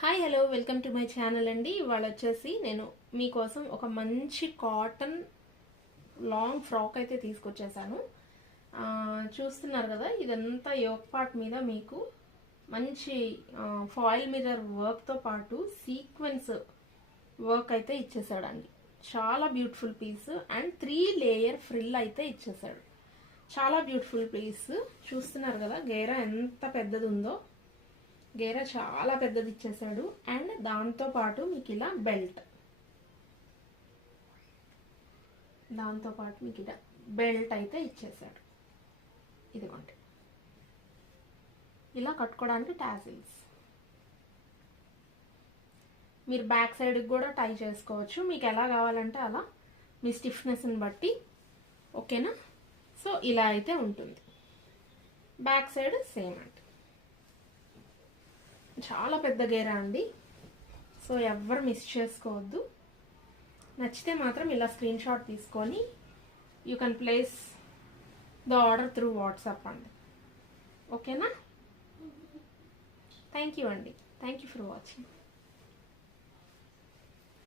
Hi hello welcome to my channel అండి. ఇవాళ వచ్చేసి నేను మీకోసం ఒక మంచి కాటన్ లాంగ్ ఫ్రాక్ అయితే తీసుకొచ్చేసాను. చూస్తున్నారు కదా, ఇదంతా యోక్ పార్ట్ మీద మీకు మంచి ఫాయిల్ మిర్రర్ వర్క్తో పాటు సీక్వెన్స్ వర్క్ అయితే ఇచ్చేసాడండి. చాలా beautiful piece and 3 layer frill అయితే ఇచ్చేసాడు. చాలా బ్యూటిఫుల్ పీస్. చూస్తున్నారు కదా గేరా ఎంత పెద్దది ఉందో. గేరా చాలా పెద్దది ఇచ్చేసాడు. అండ్ దాంతో పాటు మీకు ఇలా బెల్ట్, అయితే ఇచ్చేసాడు. ఇదిగోండి, ఇలా కట్టుకోవడానికి టాసిల్స్. మీరు బ్యాక్ సైడ్ కూడా టై చేసుకోవచ్చు, మీకు ఎలా కావాలంటే అలా, మీ స్టిఫ్నెస్ని బట్టి. ఓకేనా? సో ఇలా అయితే ఉంటుంది. బ్యాక్ సైడ్ సేమ్ అండి. చాలా పెద్ద గేరా అండి. సో ఎవ్వరు మిస్ చేసుకోవద్దు. నచ్చితే మాత్రం ఇలా స్క్రీన్ షాట్ తీసుకొని you can place the order through WhatsApp అండి. ఓకేనా? థ్యాంక్ యూ అండి. Thank you for watching.